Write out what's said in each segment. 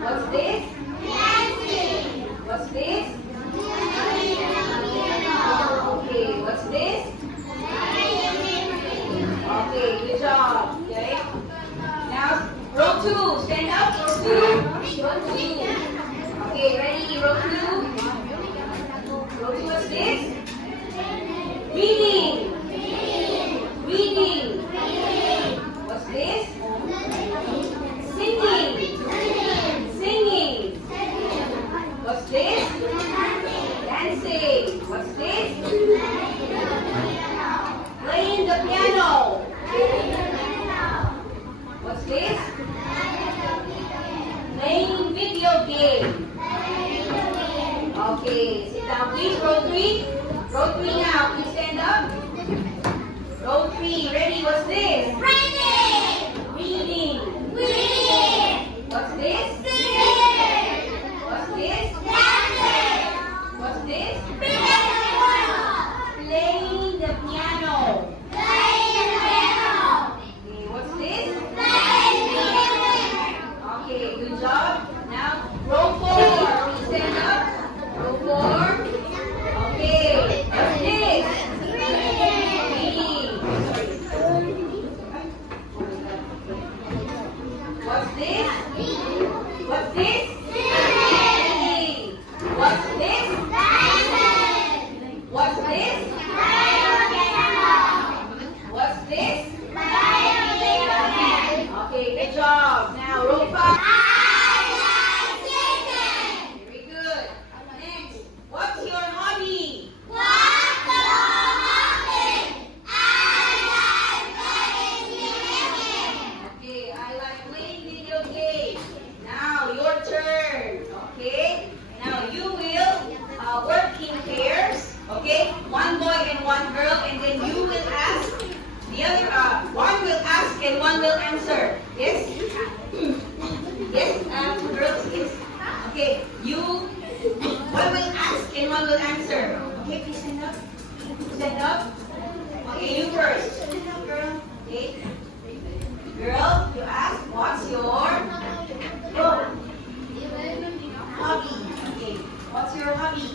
What's this? What's this? Okay, what's this? Okay, good job. Okay. Now, row 2. Stand up, row 2. Row 2. Okay, ready? Row 2. Row 2, what's this? Reading. Reading. What's this? Singing. Singing. What's this? Dancing. What's this? Playing the piano. What's this? Playing video game. Okay, sit down please. Row 3. Row 3 now. Please stand up. Row 3. Ready? What's this? Reading. What's this? What's this? What's this? Playing the piano. Okay, what's this? Okay, good job. Now, row 4. Please stand up. Row 4. Okay, what's this? Reading. What's this? What's this? Reading. What's this? What's this? What's this? Okay, good job. Now, row 5. Very good. Next, what's your hobby? Okay, I like playing video games. Now, your turn. Okay? Now, you will work in pairs. Okay? One boy and one girl, and then you will ask. The other, one will ask and one will answer. Yes? Yes, girls, yes. Okay, one will ask and one will answer. Okay, please stand up. Stand up. Okay, you first. Okay. Girl, you ask, what's your hobby? Okay, what's your hobby?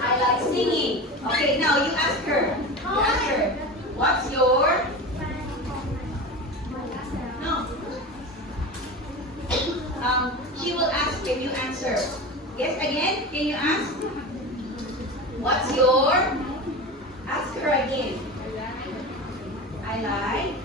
I like singing. Okay, now you ask her. What's your? No. She will ask and you answer. Yes, again, can you ask? What's your? Ask her again. I like